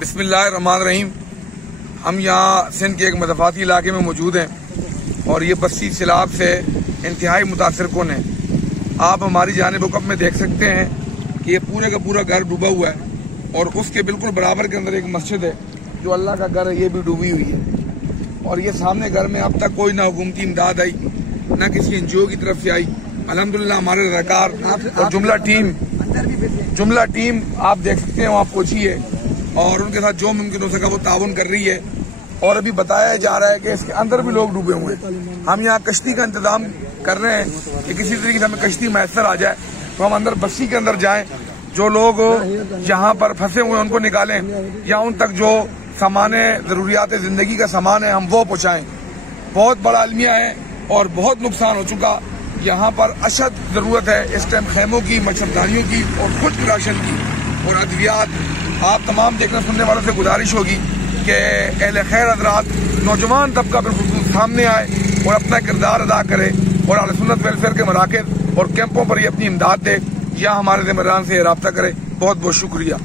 बिस्मिल्लाहिर्रहमानिर्रहीम। हम यहाँ सिंध के एक मदफाती इलाके में मौजूद हैं और ये बस्ती सैलाब से इंतहाई मुतासर कौन है। आप हमारी जानिब वक़्फ़ में देख सकते हैं कि ये पूरे का पूरा घर डूबा हुआ है और उसके बिल्कुल बराबर के अंदर एक मस्जिद है जो अल्लाह का घर है, ये भी डूबी हुई है। और ये सामने घर में अब तक कोई ना हुकूमती इमदाद आई, ना किसी NGO की तरफ से आई। अल्हम्दुलिल्लाह हमारे रज़ाकार और जुमला टीम आप देख सकते हैं वहाँ पहुंची है और उनके साथ जो मुमकिन हो सका वो ताउन कर रही है। और अभी बताया जा रहा है कि इसके अंदर भी लोग डूबे हुए हैं। हम यहाँ कश्ती का इंतजाम कर रहे हैं कि किसी तरीके से हमें कश्ती मैसर आ जाए तो हम अंदर बस्ती के अंदर जाएं, जो लोग जहाँ पर फंसे हुए हैं उनको निकालें या उन तक जो सामान जरूरियात जिंदगी का सामान है हम वो पहुँचाएं। बहुत बड़ा अलमिया है और बहुत नुकसान हो चुका। यहाँ पर अशद जरूरत है इस टाइम खैमों की, मच्छरदानियों की और खुद राशन की और अद्वियात। आप तमाम देखने सुनने वालों से गुजारिश होगी कि अहले खैर हज़रात, नौजवान तबका बिल्कुल सामने आए और अपना किरदार अदा करे और अहले सुन्नत वेलफेयर के मराकज़ और कैंपों पर ये अपनी इमदाद दे या हमारे ज़िम्मेदारान से रब्ता करे। बहुत बहुत शुक्रिया।